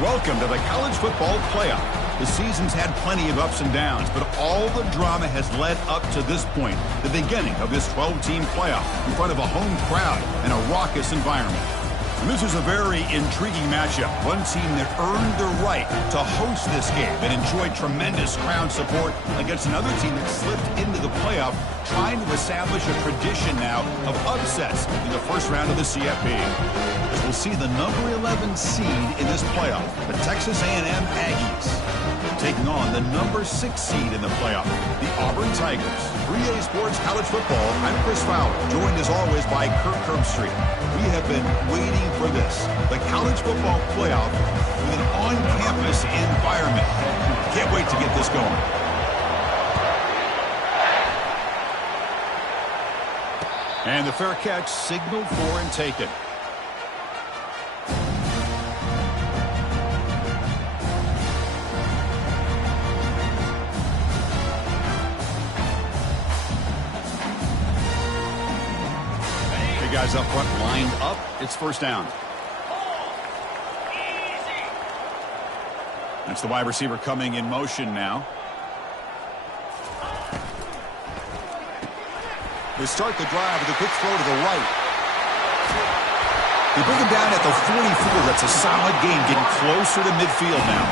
Welcome to the college football playoff. The season's had plenty of ups and downs, but all the drama has led up to this point, the beginning of this 12-team playoff in front of a home crowd and a raucous environment. And this is a very intriguing matchup. One team that earned the right to host this game and enjoyed tremendous crowd support against another team that slipped into the playoff, trying to establish a tradition now of upsets in the first round of the CFP. As we'll see the number 11 seed in this playoff, the Texas A&M Aggies, taking on the number 6 seed in the playoff, the Auburn Tigers. 3A Sports College Football, I'm Chris Fowler, joined as always by Kirk Herbstreit. We have been waiting for this, the college football playoff with an on-campus environment. Can't wait to get this going. And the fair catch signaled for and taken. Guys up front lined up. It's first down. That's the wide receiver coming in motion now. They start the drive with a quick throw to the right. They bring him down at the 44. That's a solid gain, getting closer to midfield now.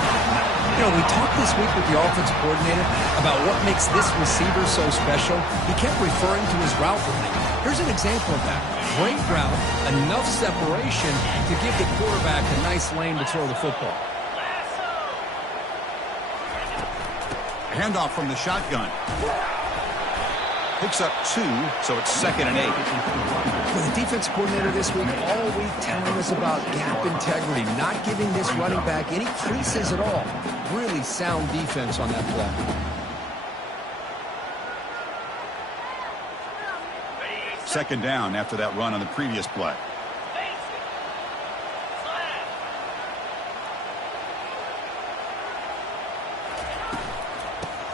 You know, we talked this week with the offensive coordinator about what makes this receiver so special. He kept referring to his route running. Here's an example of that. Great route, enough separation to give the quarterback a nice lane to throw the football. Handoff from the shotgun. Picks up 2, so it's 2nd and 8. For the defense coordinator this week, all week telling us about gap integrity, not giving this running back any creases at all. Really sound defense on that play. Second down after that run on the previous play.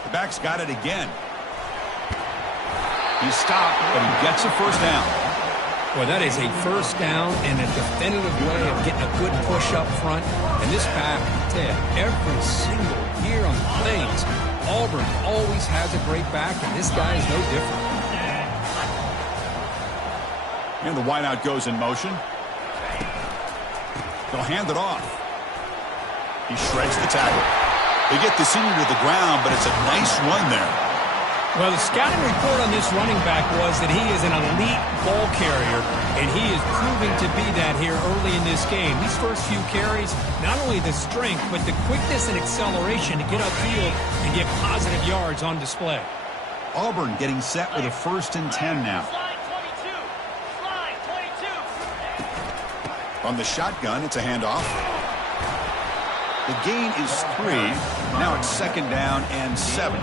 The back's got it again. He's stopped, but he gets a first down. Well, that is a first down and a definitive way of getting a good push up front. And this back, I tell you, every single year on the plays, Auburn always has a great back, and this guy is no different. And the wideout goes in motion. They'll hand it off. He shreds the tackle. They get the senior to the ground, but it's a nice run there. Well, the scouting report on this running back was that he is an elite ball carrier, and he is proving to be that here early in this game. These first few carries, not only the strength, but the quickness and acceleration to get upfield and get positive yards on display. Auburn getting set with a 1st and 10 now. On the shotgun, it's a handoff. The gain is 3. Now it's 2nd down and 7.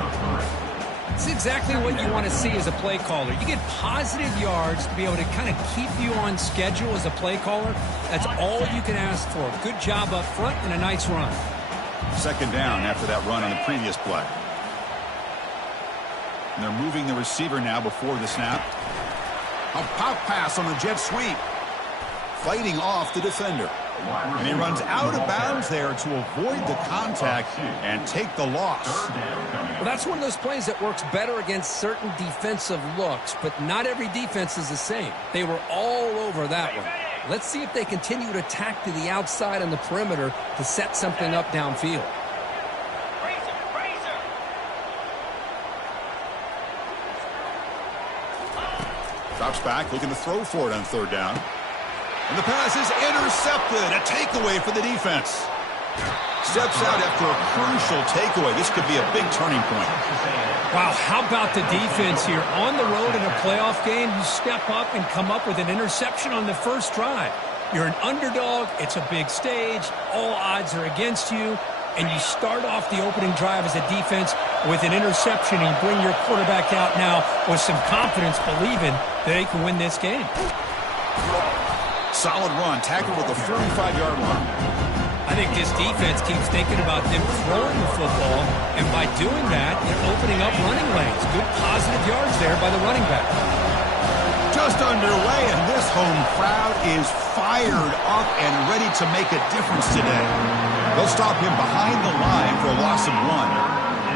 It's exactly what you want to see as a play caller. You get positive yards to be able to kind of keep you on schedule as a play caller. That's all you can ask for. Good job up front and a nice run. 2nd down after that run on the previous play. And they're moving the receiver now before the snap. A pop pass on the jet sweep. Fighting off the defender. And he runs out of bounds there to avoid the contact and take the loss. Well, that's one of those plays that works better against certain defensive looks, but not every defense is the same. They were all over that one. Let's see if they continue to attack to the outside on the perimeter to set something up downfield. Drops back, looking to throw for it on 3rd down. And the pass is intercepted. A takeaway for the defense. Steps out after a crucial takeaway. This could be a big turning point. Wow, how about the defense here? On the road in a playoff game, you step up and come up with an interception on the first drive. You're an underdog. It's a big stage. All odds are against you. And you start off the opening drive as a defense with an interception, and you bring your quarterback out now with some confidence, believing that they can win this game. Solid run, tackled at the 45-yard line. I think this defense keeps thinking about them throwing the football, and by doing that, they're opening up running lanes. Good positive yards there by the running back. Just underway, and this home crowd is fired up and ready to make a difference today. They'll stop him behind the line for a loss of 1.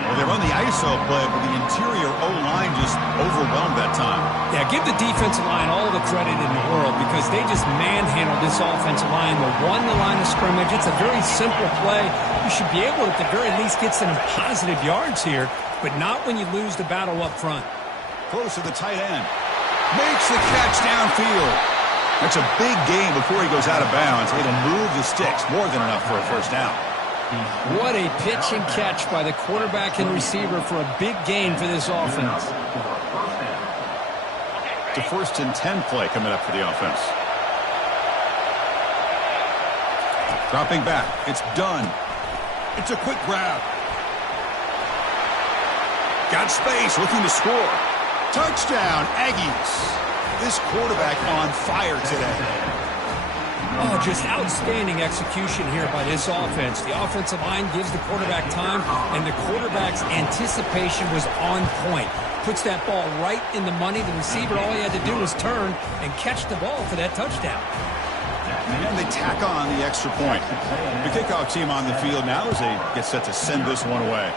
Well, they run the ISO play, but the interior O-line just overwhelmed that time. Yeah, give the defensive line all the credit in the world because they just manhandled this offensive line. They won the line of scrimmage. It's a very simple play. You should be able to, at the very least, get some positive yards here, but not when you lose the battle up front. Close to the tight end. Makes the catch downfield. That's a big gain before he goes out of bounds. It'll move the sticks. More than enough for a first down. What a pitch and catch by the quarterback and receiver for a big gain for this offense. The 1st and 10 play coming up for the offense. Dropping back. It's done. It's a quick grab. Got space, looking to score. Touchdown, Aggies. This quarterback on fire today. Oh, just outstanding execution here by this offense. The offensive line gives the quarterback time, and the quarterback's anticipation was on point. Puts that ball right in the money. The receiver, all he had to do was turn and catch the ball for that touchdown. And they tack on the extra point. The kickoff team on the field now as they get set to send this one away.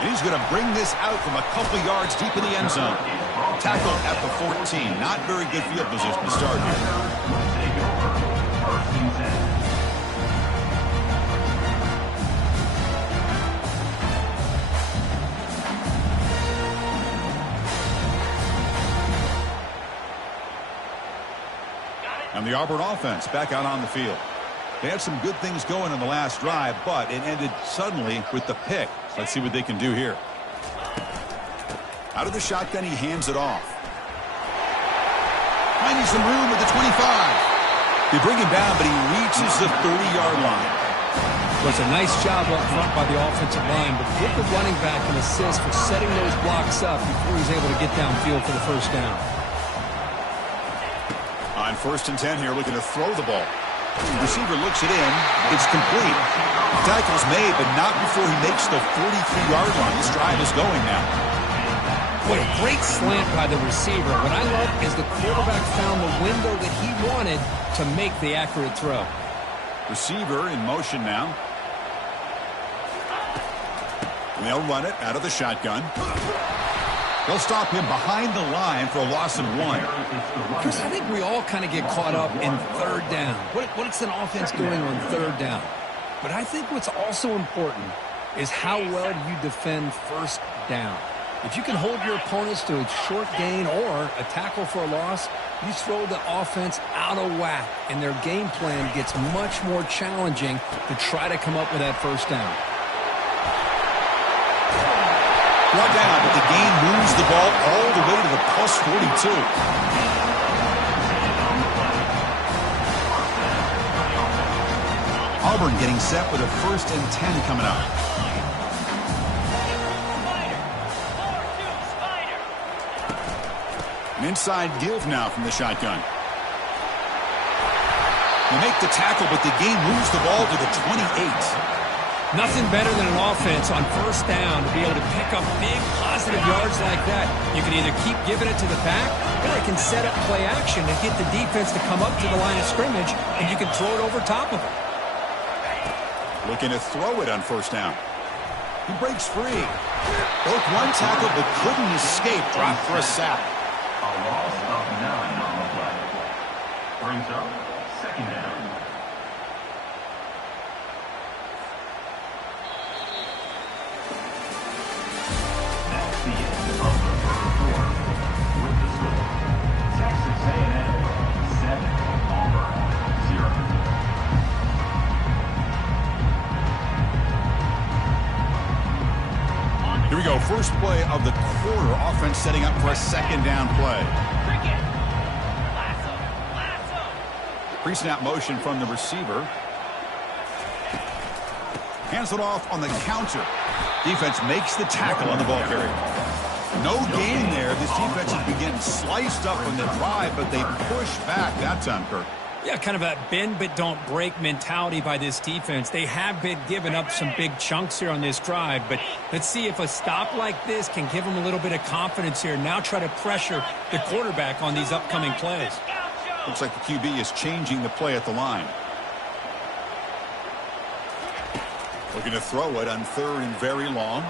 And he's going to bring this out from a couple yards deep in the end zone. Tackle at the 14. Not very good field position to start here. And the Auburn offense back out on the field. They had some good things going in the last drive, but it ended suddenly with the pick. Let's see what they can do here. Out of the shotgun, he hands it off. Finding some room at the 25. They bring him down, but he reaches the 30-yard line. It was a nice job up front by the offensive line, but give the running back an assist for setting those blocks up before he's able to get downfield for the first down. On 1st and 10 here, looking to throw the ball. The receiver looks it in. It's complete. Tackle's made, but not before he makes the 43-yard line. This drive is going now. What a great slant by the receiver. What I love is the quarterback found the window that he wanted to make the accurate throw. Receiver in motion now. And they'll run it out of the shotgun. They'll stop him behind the line for a loss of 1. Chris, I think we all kind of get caught up in 3rd down. What's an offense doing on 3rd down? But I think what's also important is how well you defend 1st down. If you can hold your opponents to a short gain or a tackle for a loss, you throw the offense out of whack, and their game plan gets much more challenging to try to come up with that 1st down. Brought down, but the game moves the ball all the way to the plus 42. Auburn getting set with a 1st and 10 coming up. An inside give now from the shotgun. They make the tackle, but the game moves the ball to the 28. Nothing better than an offense on 1st down to be able to pick up big positive yards like that. You can either keep giving it to the back, or it can set up play action and get the defense to come up to the line of scrimmage, and you can throw it over top of it. Looking to throw it on 1st down. He breaks free. Broke one tackle, but couldn't escape. Dropped for a sack. A loss of 9 on the play. Brings up 2nd down. The end of the 1st quarter with the score. Texas A&M 7, Auburn 0. Here we go. First play of the quarter. Offense setting up for a 2nd down play. Pre-snap motion from the receiver. Hands it off on the counter. Defense makes the tackle on the ball carrier. No gain there. This defense has been getting sliced up on the drive, but they push back that time, Kirk. Yeah, kind of a bend but don't break mentality by this defense. They have been giving up some big chunks here on this drive, but let's see if a stop like this can give them a little bit of confidence here. Now try to pressure the quarterback on these upcoming plays. Looks like the QB is changing the play at the line. Looking to throw it on 3rd and very long.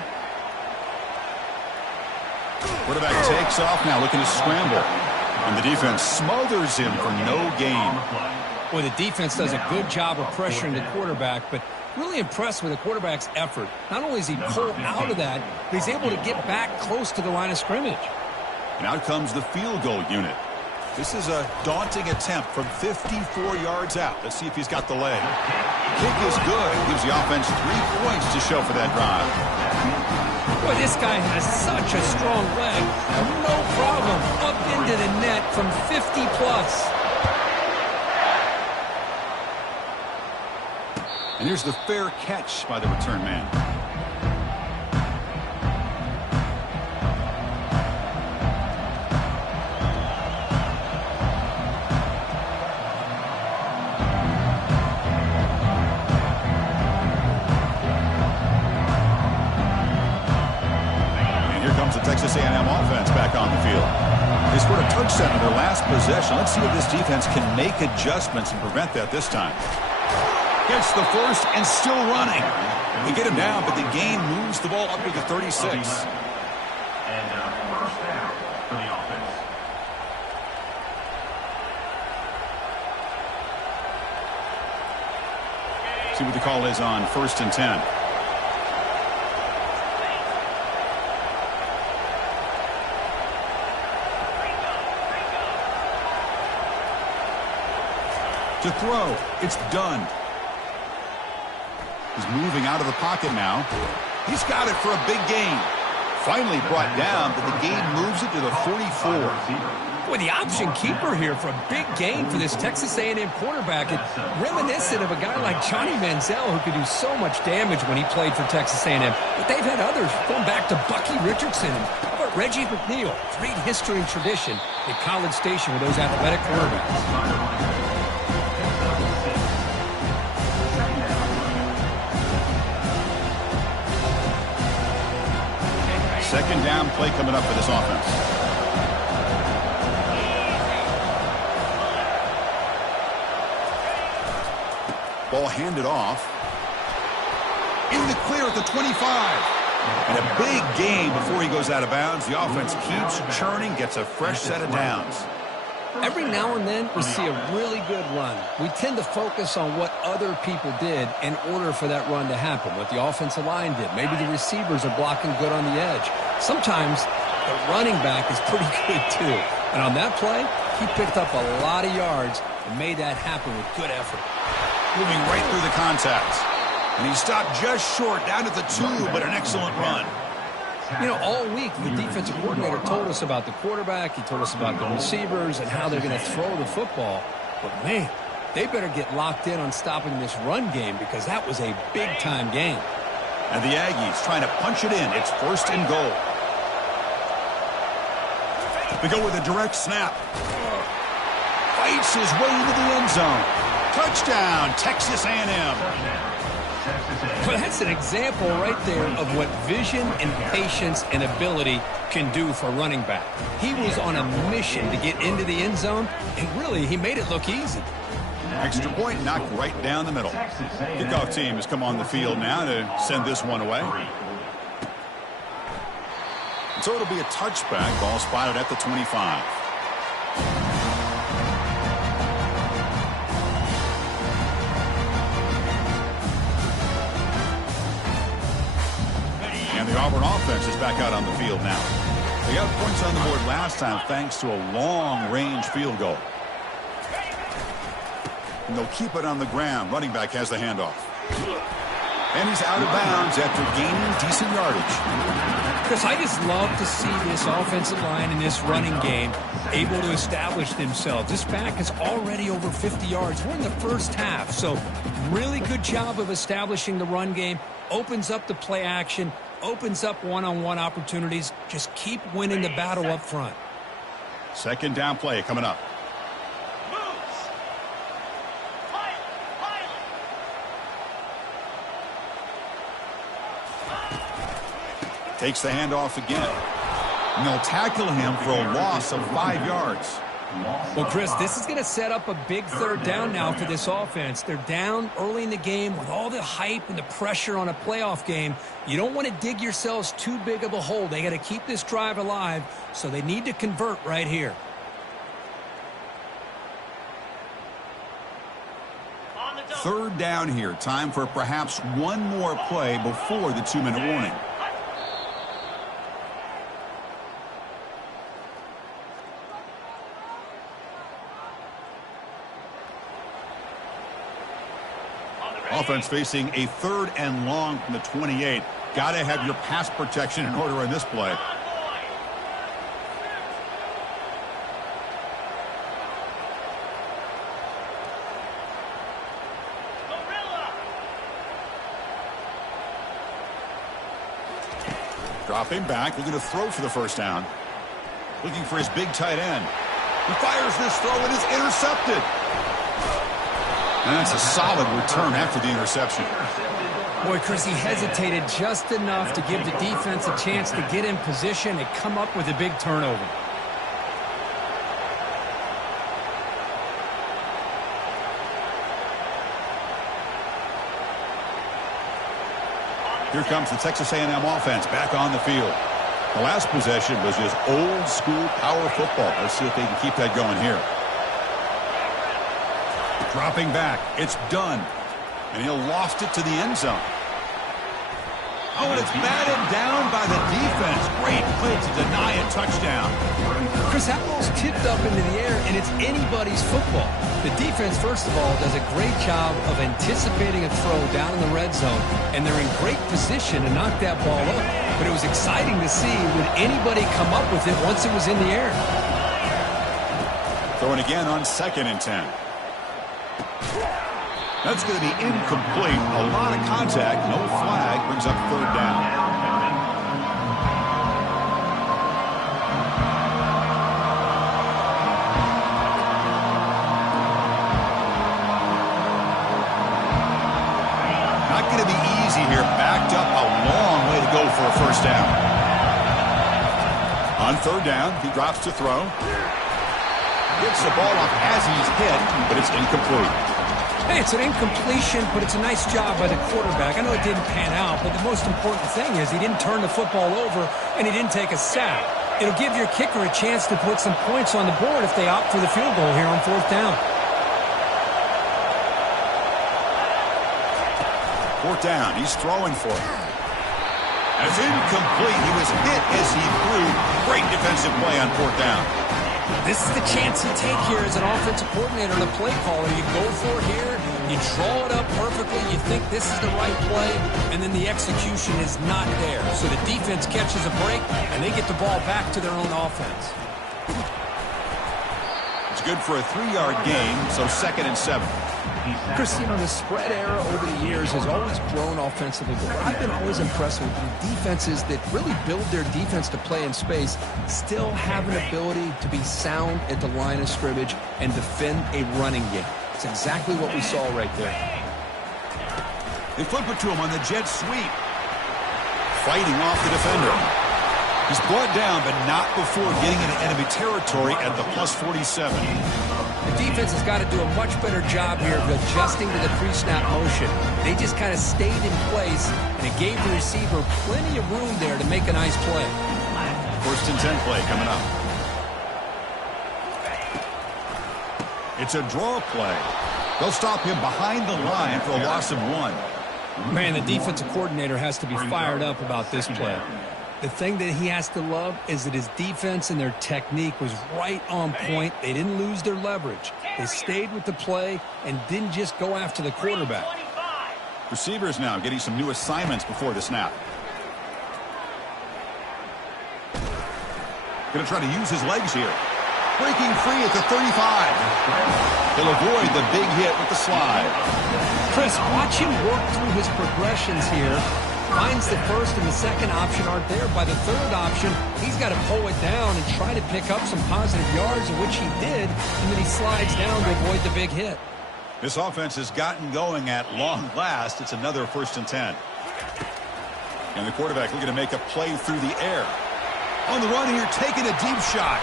Quarterback takes off now, looking to scramble. And the defense smothers him for no gain. Well, the defense does a good job of pressuring the quarterback, but really impressed with the quarterback's effort. Not only is he pulled out of that, but he's able to get back close to the line of scrimmage. And out comes the field goal unit. This is a daunting attempt from 54 yards out. Let's see if he's got the leg. Kick is good. Gives the offense 3 points to show for that drive. Boy, this guy has such a strong leg. No problem. Up into the net from 50 plus. And here's the fair catch by the return man. Texas A&M offense back on the field. They scored a touchdown in their last possession. Let's see if this defense can make adjustments and prevent that this time. Gets the first and still running. They get him down, but the gain moves the ball up to the 36. And first down for the offense. See what the call is on 1st and 10. To throw. It's done. He's moving out of the pocket now. He's got it for a big gain. Finally brought down, but the gain moves it to the 44. Boy, the option keeper here for a big gain for this Texas A&M quarterback. And reminiscent of a guy like Johnny Manziel, who could do so much damage when he played for Texas A&M. But they've had others going back to Bucky Richardson. How about Reggie McNeil? Great history and tradition at College Station with those athletic quarterbacks. Second down play coming up for this offense. Ball handed off. In the clear at the 25. And a big gain before he goes out of bounds. The offense keeps churning, gets a fresh set of downs. Every now and then, we see a really good run. We tend to focus on what other people did in order for that run to happen, what the offensive line did. Maybe the receivers are blocking good on the edge. Sometimes the running back is pretty good, too. And on that play, he picked up a lot of yards and made that happen with good effort. Moving right through the contact. And he stopped just short, down at the 2, but an excellent run. You know, all week, the defensive coordinator told us about the quarterback. He told us about the receivers and how they're going to throw the football. But, man, they better get locked in on stopping this run game because that was a big-time game. And the Aggies trying to punch it in. It's 1st and goal. They go with a direct snap. Fights his way into the end zone. Touchdown, Texas A&M. Well, that's an example right there of what vision and patience and ability can do for a running back. He was on a mission to get into the end zone, and really, he made it look easy. Extra point knocked right down the middle. Kickoff team has come on the field now to send this one away. And so it'll be a touchback. Ball spotted at the 25. And the Auburn offense is back out on the field now. They got points on the board last time thanks to a long-range field goal. And they'll keep it on the ground. Running back has the handoff. And he's out of bounds after gaining decent yardage. Chris, I just love to see this offensive line in this running game able to establish themselves. This back is already over 50 yards. We're in the first half, so really good job of establishing the run game. Opens up the play action, opens up one-on-one opportunities. Just keep winning the battle up front. Second down play coming up. Takes the handoff again. And they'll tackle him for a loss of 5 yards. Well, Chris, this is going to set up a big third down now for this offense. They're down early in the game with all the hype and the pressure on a playoff game. You don't want to dig yourselves too big of a hole. They got to keep this drive alive, so they need to convert right here. Third down here. Time for perhaps one more play before the 2-minute warning. Offense facing a 3rd and long from the 28. Got to have your pass protection in order in this play. Dropping back, looking to throw for the first down. Looking for his big tight end. He fires this throw and is intercepted. And that's a solid return after the interception. Boy, Chris, he hesitated just enough to give the defense a chance to get in position and come up with a big turnover. Here comes the Texas A&M offense back on the field. The last possession was just old-school power football. Let's see if they can keep that going here. Dropping back. It's done. And he'll loft it to the end zone. Oh, and it's batted down by the defense. Great play to deny a touchdown. Chris, that ball's tipped up into the air, and it's anybody's football. The defense, first of all, does a great job of anticipating a throw down in the red zone, and they're in great position to knock that ball up. But it was exciting to see, would anybody come up with it once it was in the air? Throwing again on 2nd and 10. That's going to be incomplete. A lot of contact. No flag. Brings up 3rd down. Not going to be easy here. Backed up a long way to go for a first down. On 3rd down, he drops to throw. Gets the ball off as he's hit, but it's incomplete. Hey, it's an incompletion, but it's a nice job by the quarterback. I know it didn't pan out, but the most important thing is he didn't turn the football over and he didn't take a sack. It'll give your kicker a chance to put some points on the board if they opt for the field goal here on 4th down. 4th down, he's throwing for it. That's incomplete. He was hit as he threw. Great defensive play on 4th down. This is the chance you take here as an offensive coordinator and a play caller. You go for it here, you draw it up perfectly, you think this is the right play, and then the execution is not there. So the defense catches a break, and they get the ball back to their own offense. It's good for a 3-yard gain, so 2nd and 7. Chris, you know, the spread era over the years has always grown offensively, but what I've been always impressed with the defenses that really build their defense to play in space still have an ability to be sound at the line of scrimmage and defend a running game. It's exactly what we saw right there. They flip it to him on the jet sweep. Fighting off the defender. He's brought down, but not before getting into enemy territory at the +47. The defense has got to do a much better job here of adjusting to the pre-snap motion. They just kind of stayed in place, and it gave the receiver plenty of room there to make a nice play. 1st and 10 play coming up. It's a draw play. They'll stop him behind the line for a loss of 1. Man, the defensive coordinator has to be fired up about this play. The thing that he has to love is that his defense and their technique was right on point. They didn't lose their leverage. They stayed with the play and didn't just go after the quarterback. Receivers now getting some new assignments before the snap. Going to try to use his legs here. Breaking free at the 35. He'll avoid the big hit with the slide. Chris, watch him work through his progressions here. Finds the 1st and the 2nd option aren't there. By the 3rd option, he's got to pull it down and try to pick up some positive yards, which he did, and then he slides down to avoid the big hit. This offense has gotten going at long last. It's another 1st and 10. And the quarterback looking to make a play through the air. On the run here, taking a deep shot.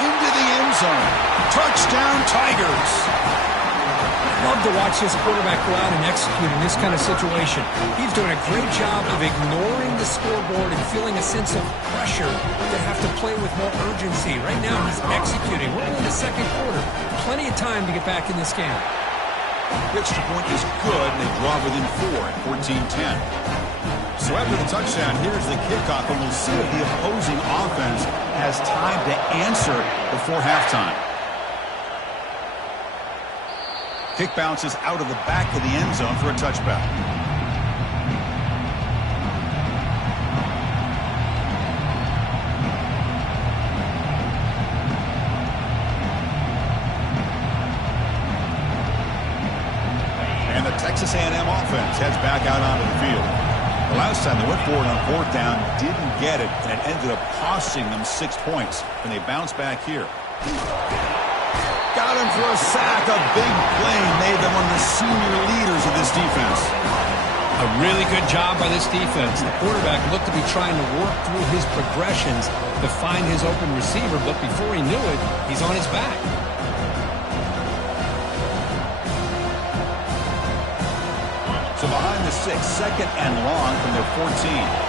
into the end zone. Touchdown, Tigers. Love to watch this quarterback go out and execute in this kind of situation. He's doing a great job of ignoring the scoreboard and feeling a sense of pressure to have to play with more urgency. Right now, he's executing. We're in the second quarter. Plenty of time to get back in this game. Extra point is good, and they draw within 4 at 14-10. So after the touchdown, here's the kickoff, and we'll see if the opposing offense has time to answer before halftime. Kick bounces out of the back of the end zone for a touchback. And the Texas A&M offense heads back out onto the field. The last time they went forward on 4th down, didn't get it, and it ended up costing them 6 points. And they bounce back here. Got him for a sack. A big play made them one of the senior leaders of this defense. A really good job by this defense. The quarterback looked to be trying to work through his progressions to find his open receiver, but before he knew it, he's on his back. So behind the 6, 2nd and long from their 14.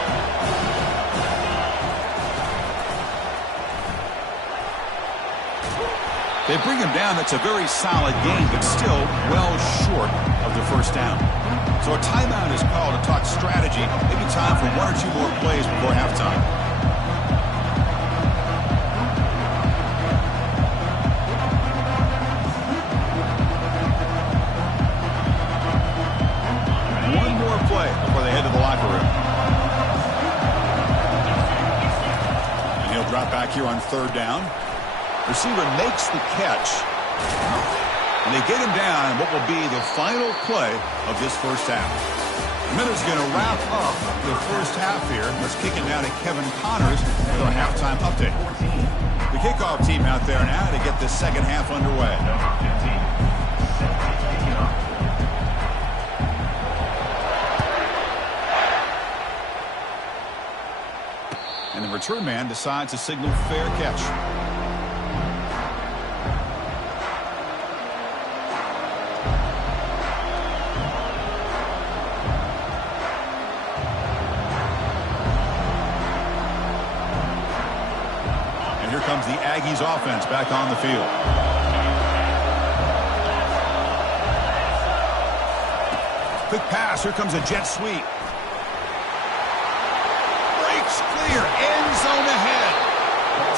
They bring him down. That's a very solid game, but still well short of the first down. So a timeout is called to talk strategy. Maybe time for 1 or 2 more plays before halftime. One more play before they head to the locker room. And he'll drop back here on 3rd down. Receiver makes the catch, and they get him down in what will be the final play of this first half. Miller's going to wrap up the first half here. Let's kick it down to Kevin Connors for a halftime update. The kickoff team out there now to get the second half underway. And the return man decides to signal fair catch. Comes the Aggies offense back on the field. Quick pass. Here comes a jet sweep. Breaks clear. End zone ahead.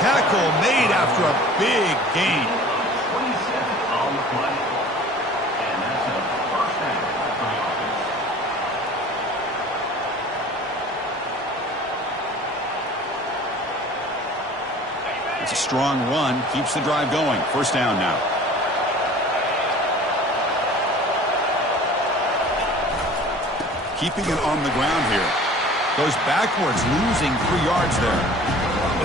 Tackle made after a big gain. 27 on the play. And that's a first down for the offense. It's a strong run. Keeps the drive going. First down now. Keeping it on the ground here. Goes backwards, losing 3 yards there.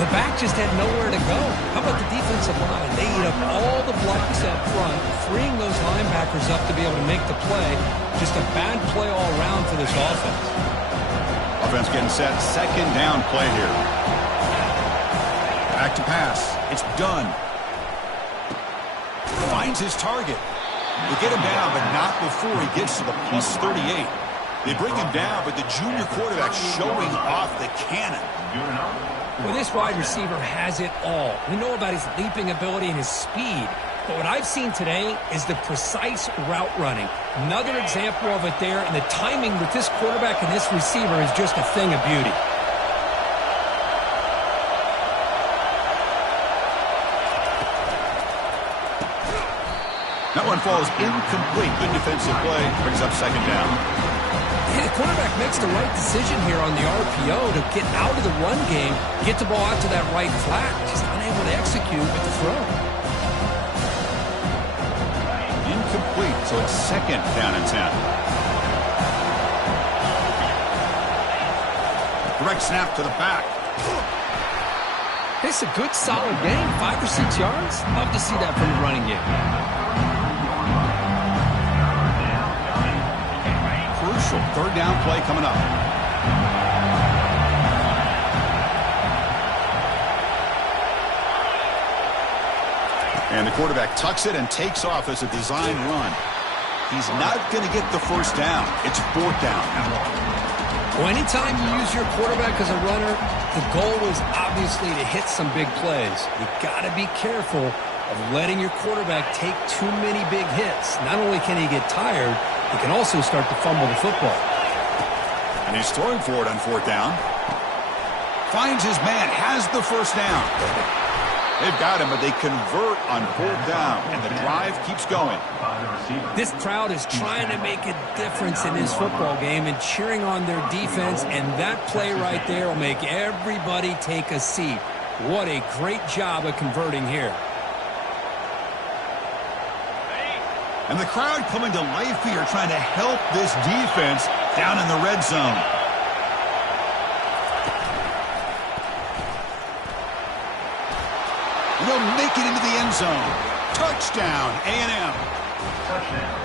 The back just had nowhere to go. How about the defensive line? They eat up all the blocks up front, freeing those linebackers up to be able to make the play. Just a bad play all around for this offense. Offense getting set. Second down play here. Back to pass. It's done. Finds his target. They get him down, but not before he gets to the plus 38. They bring him down, but the junior quarterback showing off the cannon. Well, this wide receiver has it all. We know about his leaping ability and his speed. But what I've seen today is the precise route running. Another example of it there, and the timing with this quarterback and this receiver is just a thing of beauty. That one falls incomplete. Good defensive play. Brings up second down. Yeah, the quarterback makes the right decision here on the RPO to get out of the run game, get the ball out to that right flat. Just unable to execute with the throw. Incomplete, so it's second down and 10. Direct snap to the back. It's a good, solid game. 5 or 6 yards. Love to see that from the running game. Crucial third down play coming up. And the quarterback tucks it and takes off as a design run. He's not going to get the first down. It's 4th down. Well, anytime you use your quarterback as a runner, the goal is obviously to hit some big plays. You've got to be careful of letting your quarterback take too many big hits. Not only can he get tired, he can also start to fumble the football. And he's throwing for it on 4th down. Finds his man, has the first down. They've got him, but they convert on 4th down, and the drive keeps going. This crowd is trying to make a difference in this football game and cheering on their defense, and that play right there will make everybody take a seat. What a great job of converting here. And the crowd coming to life here, trying to help this defense down in the red zone. They'll make it into the end zone. Touchdown, A&M.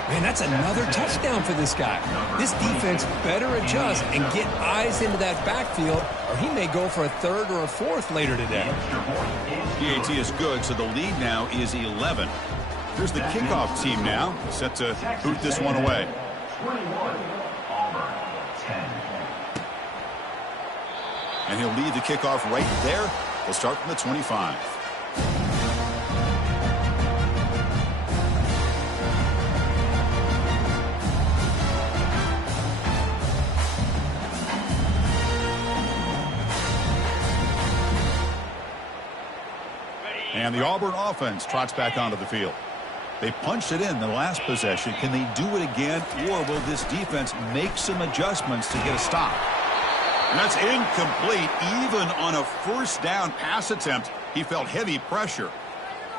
Man, that's another touchdown for this guy. This defense better adjust and get eyes into that backfield, or he may go for a 3rd or a 4th later today. PAT is good, so the lead now is 11. Here's the kickoff team now, set to boot this one away. 21, Auburn, 10. And he'll lead the kickoff right there. He'll start from the 25. And the Auburn offense trots back onto the field. They punched it in the last possession. Can they do it again, or will this defense make some adjustments to get a stop? And that's incomplete. Even on a 1st down pass attempt, he felt heavy pressure.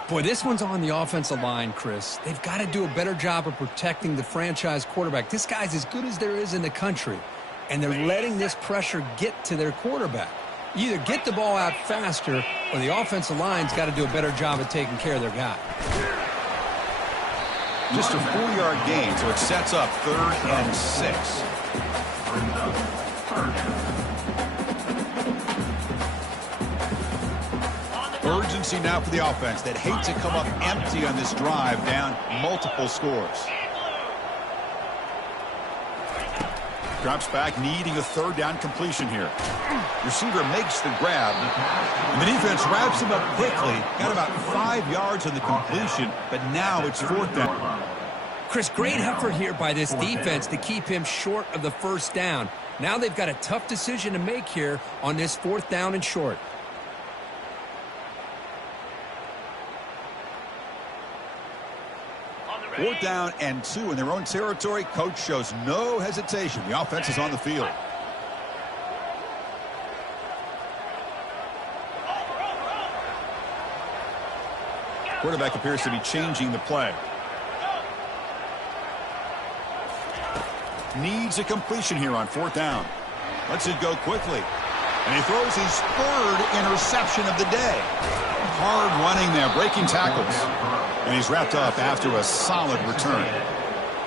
Boy, this one's on the offensive line, Chris. They've got to do a better job of protecting the franchise quarterback. This guy's as good as there is in the country, and they're letting this pressure get to their quarterback. You either get the ball out faster, or the offensive line's got to do a better job of taking care of their guy. Just a 4-yard gain, so it sets up 3rd and 6. Urgency now for the offense that hate to come up empty on this drive, down multiple scores. Drops back, needing a 3rd down completion here. Receiver makes the grab, and the defense wraps him up quickly. Got about 5 yards on the completion, but now it's 4th down. Chris, great effort here by this defense to keep him short of the 1st down. Now they've got a tough decision to make here on this 4th down and short. Fourth down and 2 in their own territory. Coach shows no hesitation. The offense is on the field. Quarterback appears to be changing the play. Needs a completion here on 4th down. Lets it go quickly. And he throws his 3rd interception of the day. Hard running there, breaking tackles. And he's wrapped up after a solid return.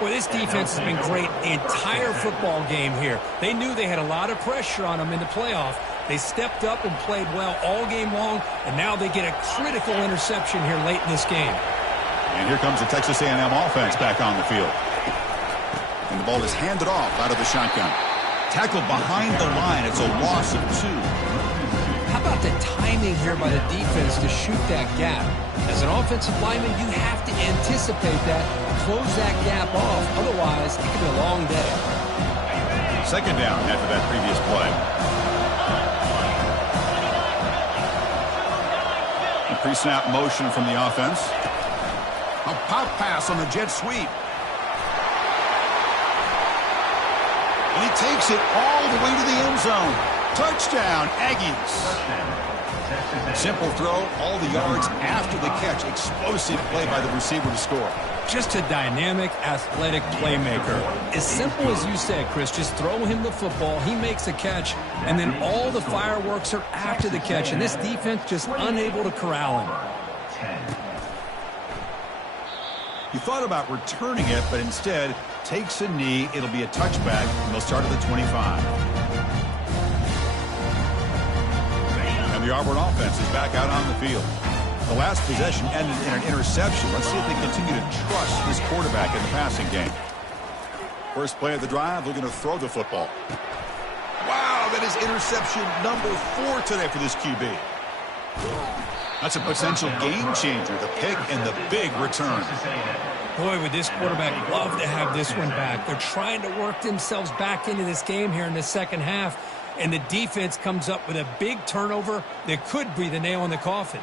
Well, this defense has been great the entire football game here. They knew they had a lot of pressure on them in the playoff. They stepped up and played well all game long, and now they get a critical interception here late in this game. And here comes the Texas A&M offense back on the field. And the ball is handed off out of the shotgun. Tackled behind the line. It's a loss of 2. How about the timing here by the defense to shoot that gap? As an offensive lineman, you have to anticipate that, close that gap off. Otherwise, it could be a long day. 2nd down after that previous play. A pre-snap motion from the offense. A pop pass on the jet sweep. And he takes it all the way to the end zone. Touchdown, Aggies. Simple throw, all the yards after the catch. Explosive play by the receiver to score. Just a dynamic, athletic playmaker. As simple as you said, Chris, just throw him the football, he makes a catch, and then all the fireworks are after the catch, and this defense just unable to corral him. He thought about returning it, but instead takes a knee. It'll be a touchback, and they'll start at the 25. And the Auburn offense is back out on the field. The last possession ended in an interception. Let's see if they continue to trust this quarterback in the passing game. First play of the drive, looking to throw the football. Wow, that is interception number 4 today for this QB. That's a potential game changer, the pick and the big return. Boy, would this quarterback love to have this one back. They're trying to work themselves back into this game here in the second half, and the defense comes up with a big turnover that could be the nail in the coffin.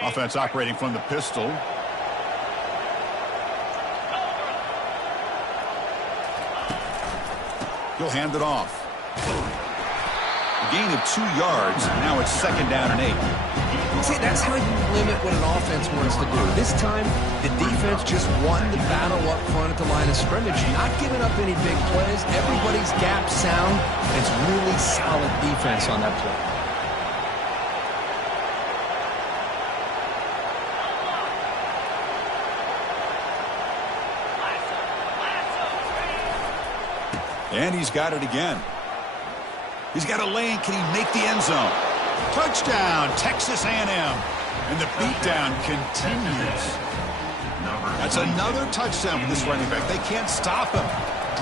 Offense operating from the pistol. He'll hand it off. A gain of 2 yards. Now it's 2nd down and 8. See, that's how you limit what an offense wants to do. This time, the defense just won the battle up front at the line of scrimmage, not giving up any big plays. Everybody's gap sound. It's really solid defense on that play. And he's got it again. He's got a lane. Can he make the end zone? Touchdown, Texas A&M. And the beatdown continues. That's another touchdown for this running back. They can't stop him.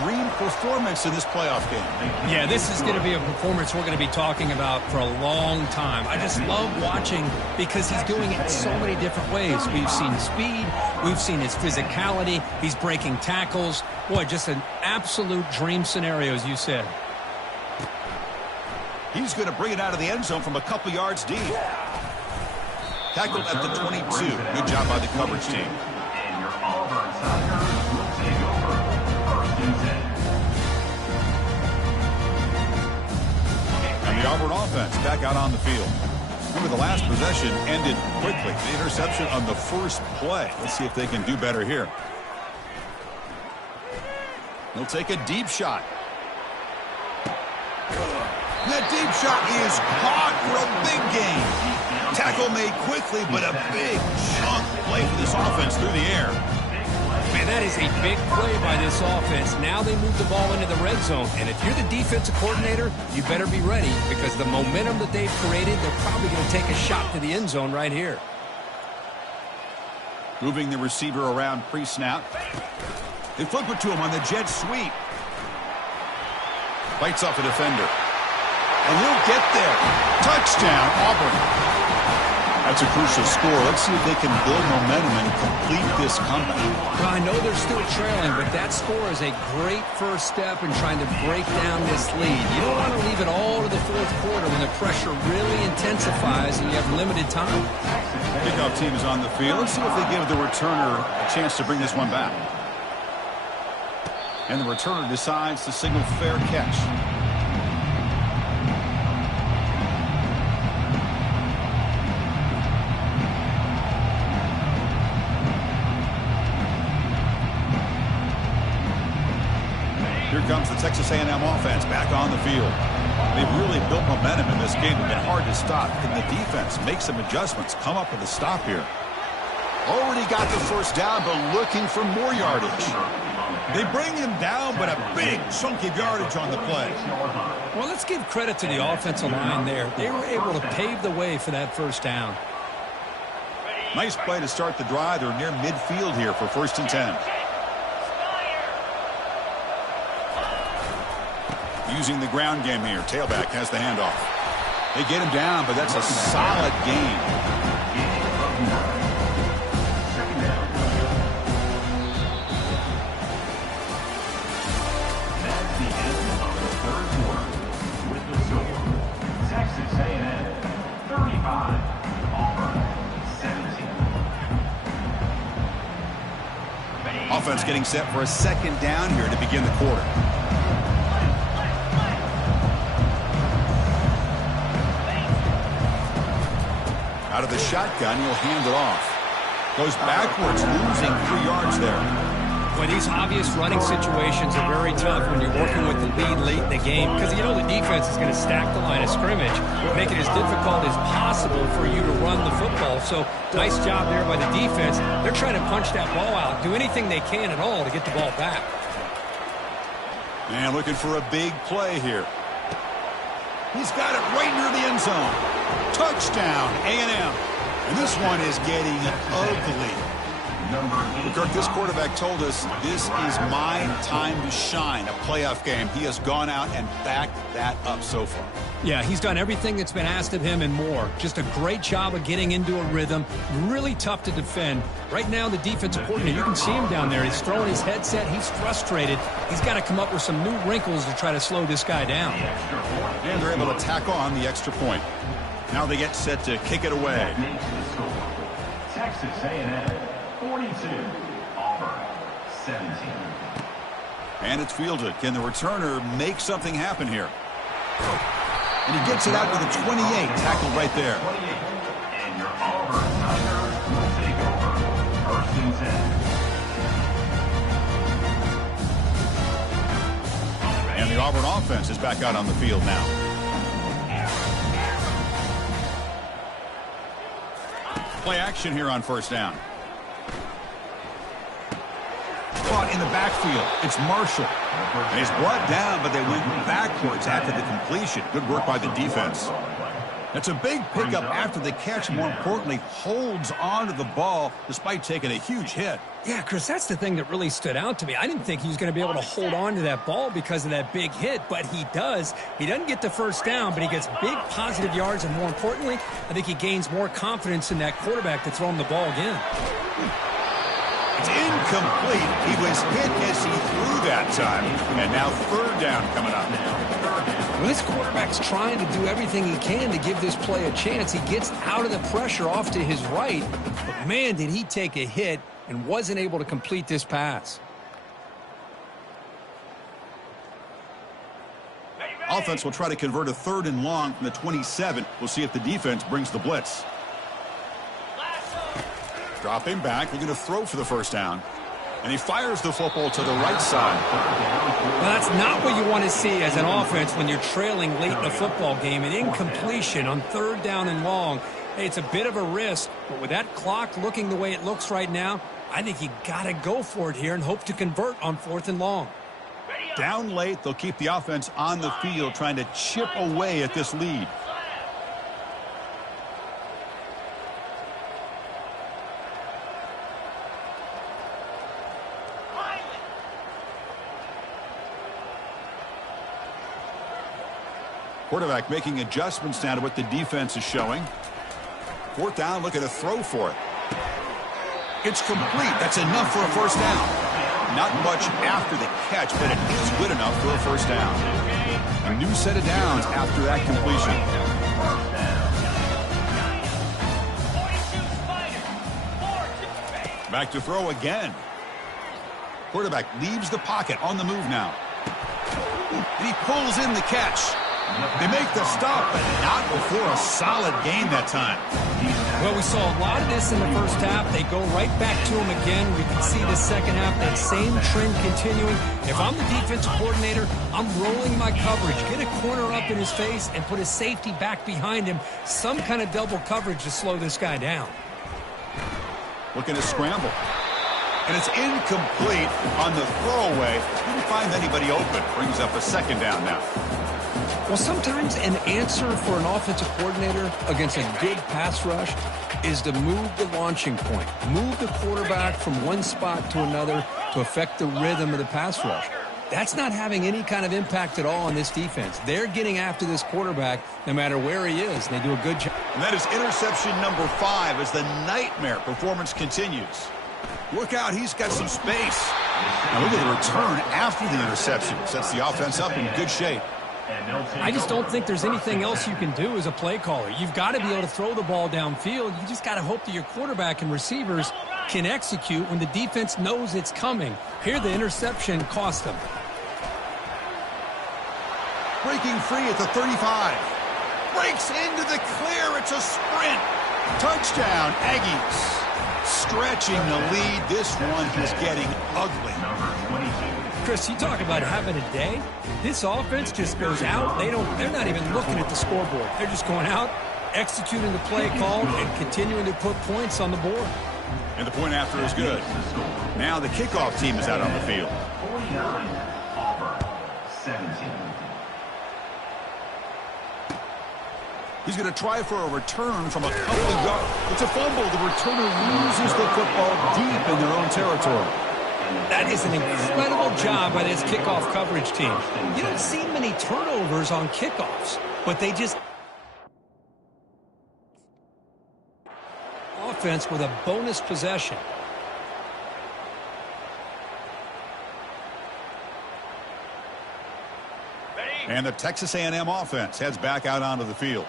Dream performance in this playoff game. Yeah, this is going to be a performance we're going to be talking about for a long time. I just love watching because he's doing it in so many different ways. We've seen speed. We've seen his physicality. He's breaking tackles. Boy, just an absolute dream scenario, as you said. He's going to bring it out of the end zone from a couple yards deep. Tackled at the 22. Good job by the coverage team. And your Auburn Tigers will take over 1st and 10. And the Auburn offense back out on the field. Remember, the last possession ended quickly. The interception on the first play. Let's see if they can do better here. He'll take a deep shot. That deep shot is caught for a big gain. Tackle made quickly, but a big chunk play for this offense through the air. Man, that is a big play by this offense. Now they move the ball into the red zone. And if you're the defensive coordinator, you better be ready because the momentum that they've created, they're probably going to take a shot to the end zone right here. Moving the receiver around pre-snap. They flip it to him on the jet sweep. Bites off a defender. And he'll get there. Touchdown, Auburn. That's a crucial score. Let's see if they can build momentum and complete this comeback. Well, I know they're still trailing, but that score is a great first step in trying to break down this lead. You don't want to leave it all to the fourth quarter when the pressure really intensifies and you have limited time. Kickoff team is on the field. Let's see if they give the returner a chance to bring this one back. And the returner decides to signal fair catch. Here comes the Texas A&M offense back on the field. They've really built momentum in this game. It's been hard to stop. Can the defense make some adjustments, come up with a stop here? Already got the first down, but looking for more yardage. They bring him down, but a big chunk of yardage on the play. Well, let's give credit to the offensive line there. They were able to pave the way for that first down. Nice play to start the drive. They're near midfield here for 1st and 10. Using the ground game here. Tailback has the handoff. They get him down, but that's a solid gain. That's the end of the 3rd quarter with the score. Texas A&M 35, Auburn 17. Offense getting set for a 2nd down here to begin the quarter. Out of the shotgun, he'll hand it off. Goes backwards, losing 3 yards there. Boy, these obvious running situations are very tough when you're working with the lead late in the game because you know the defense is going to stack the line of scrimmage, make it as difficult as possible for you to run the football. So nice job there by the defense. They're trying to punch that ball out, do anything they can at all to get the ball back. And looking for a big play here. He's got it right near the end zone. Touchdown, A&M. And this one is getting ugly. Kirk, this quarterback told us this is my time to shine, a playoff game. He has gone out and backed that up so far. Yeah, he's done everything that's been asked of him and more. Just a great job of getting into a rhythm. Really tough to defend. Right now, the defensive coordinator, you can see him down there. He's throwing his headset. He's frustrated. He's got to come up with some new wrinkles to try to slow this guy down. And they're able to tack on the extra point. Now they get set to kick it away. Texas A&M 42, Auburn 17. And it's fielded. Can the returner make something happen here? And he gets it out to the 28, tackled right there. 28, and your Auburn Tigers will take over. First and 10. And the Auburn offense is back out on the field now. Play action here on first down. Caught in the backfield. It's Marshall. And he's brought down, but they went backwards after the completion. Good work by the defense. That's a big pickup after the catch. More importantly, holds on to the ball despite taking a huge hit. Yeah, Chris, that's the thing that really stood out to me. I didn't think he was going to be able to hold on to that ball because of that big hit, but he does. He doesn't get the first down, but he gets big positive yards, and more importantly, I think he gains more confidence in that quarterback to throw him the ball again. It's incomplete. He was hit as he threw that time. And now third down coming up. Well, this quarterback's trying to do everything he can to give this play a chance. He gets out of the pressure off to his right, but man, did he take a hit and wasn't able to complete this pass. Offense will try to convert a third and long from the 27. We'll see if the defense brings the blitz. Dropping back, looking to throw for the first down. And he fires the football to the right side. Well, that's not what you want to see as an offense when you're trailing late in a football game. An incompletion on third down and long. Hey, it's a bit of a risk, but with that clock looking the way it looks right now, I think you got to go for it here and hope to convert on fourth and long. Down late, they'll keep the offense on the field trying to chip away at this lead. Quarterback making adjustments now to what the defense is showing. Fourth down, looking to throw for it. It's complete. That's enough for a first down. Not much after the catch, but it is good enough for a first down. A new set of downs after that completion. Back to throw again. Quarterback leaves the pocket on the move now. And he pulls in the catch. They make the stop, but not before a solid gain that time. Well, we saw a lot of this in the first half. They go right back to him again. We can see the second half, that same trend continuing. If I'm the defensive coordinator, I'm rolling my coverage. Get a corner up in his face and put his safety back behind him. Some kind of double coverage to slow this guy down. Looking to scramble. And it's incomplete on the throwaway. Didn't find anybody open. Brings up a second down now. Well, sometimes an answer for an offensive coordinator against a good pass rush is to move the launching point, move the quarterback from one spot to another to affect the rhythm of the pass rush. That's not having any kind of impact at all on this defense. They're getting after this quarterback no matter where he is. They do a good job. And that is interception number 5 as the nightmare performance continues. Look out, he's got some space. Now look at the return after the interception. Sets the offense up in good shape. I just don't think there's anything else you can do as a play caller. You've got to be able to throw the ball downfield. You just got to hope that your quarterback and receivers can execute when the defense knows it's coming. Here, the interception cost them. Breaking free at the 35. Breaks into the clear. It's a sprint. Touchdown, Aggies. Stretching the lead. This one is getting ugly. Chris, you talk about having a day. This offense just goes out. They're not even looking at the scoreboard. They're just going out, executing the play call, and continuing to put points on the board. And the point after is good. Now the kickoff team is out on the field. 49, Auburn 17. He's going to try for a return from a couple of yards. It's a fumble. The returner loses the football deep in their own territory. That is an incredible job by this kickoff coverage team. You don't see many turnovers on kickoffs, but they just... Offense with a bonus possession. And the Texas A&M offense heads back out onto the field.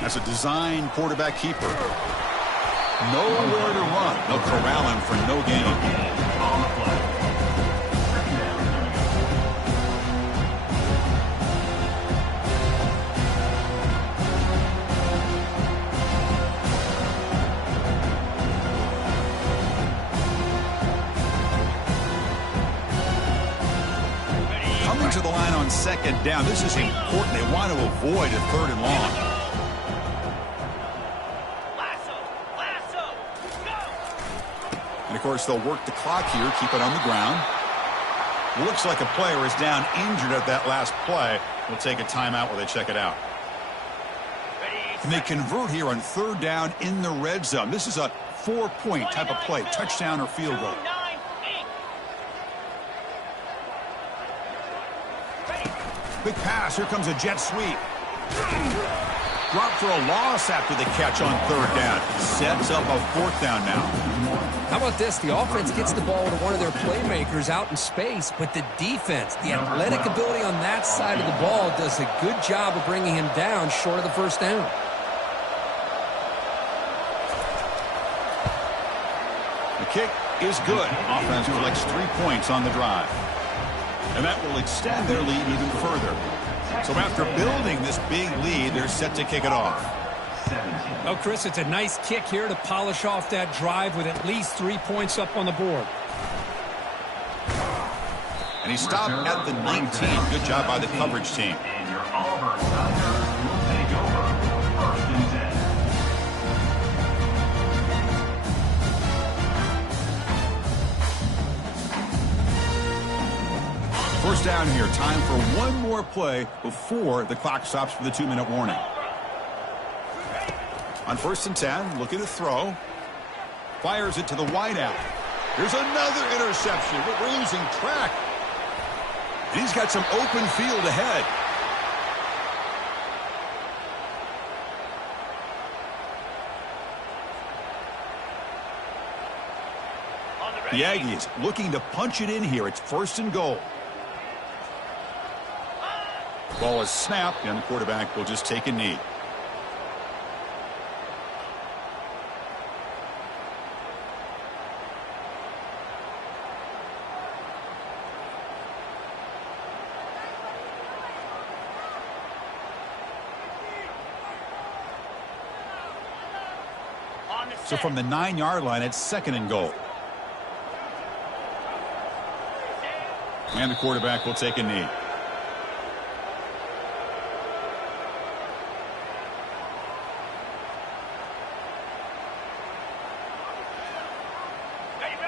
That's a design quarterback keeper. Nowhere to run. They'll corral him for no gain. Coming to the line on second down. This is important. They want to avoid a third and long. And, of course, they'll work the clock here, keep it on the ground. Looks like a player is down injured at that last play. We'll take a timeout while they check it out. And they convert here on third down in the red zone. This is a 4-point type of play, touchdown or field goal. Big pass. Here comes a jet sweep. Drop for a loss after the catch on third down. Sets up a fourth down now. How about this? The offense gets the ball to one of their playmakers out in space, but the defense, the athletic ability on that side of the ball does a good job of bringing him down short of the first down. The kick is good. Offense collects 3 points on the drive. And that will extend their lead even further. So after building this big lead, they're set to kick it off. Oh, Chris, it's a nice kick here to polish off that drive with at least 3 points up on the board. And he stopped at the 19. Good job by the coverage team. And your Auburn Tigers will take over 1st and 10. First down here. Time for one more play before the clock stops for the 2-minute warning. On 1st and 10, looking to throw. Fires it to the wideout. Here's another interception. We're losing track. And he's got some open field ahead. The Aggies looking to punch it in here. It's 1st and goal. Ball is snapped, and the quarterback will just take a knee. So from the 9-yard line, it's 2nd and goal. And the quarterback will take a knee.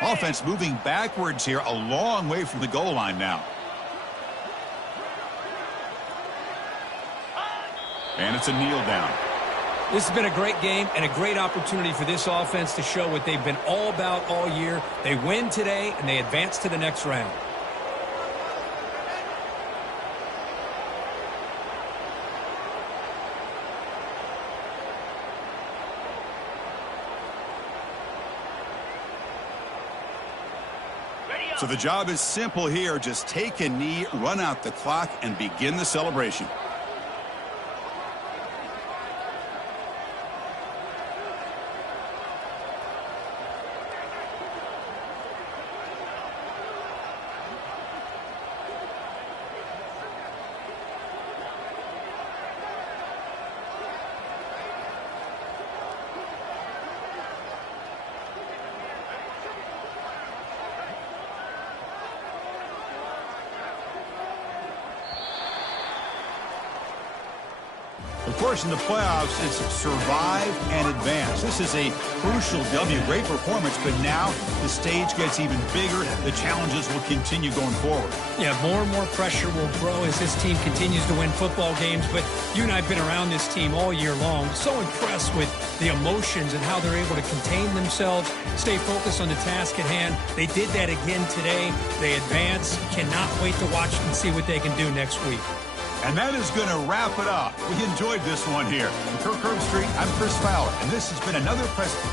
Offense moving backwards here, a long way from the goal line now. And it's a kneel down. This has been a great game and a great opportunity for this offense to show what they've been all about all year. They win today, and they advance to the next round. So the job is simple here. Just take a knee, run out the clock, and begin the celebration. Of course, in the playoffs, it's survive and advance. This is a crucial W. Great performance, but now the stage gets even bigger. The challenges will continue going forward. Yeah, more and more pressure will grow as this team continues to win football games, but you and I have been around this team all year long. So impressed with the emotions and how they're able to contain themselves, stay focused on the task at hand. They did that again today. They advance. Cannot wait to watch and see what they can do next week. And that is going to wrap it up. We enjoyed this one here. From Kirk Herbstreit, I'm Chris Fowler, and this has been another Preston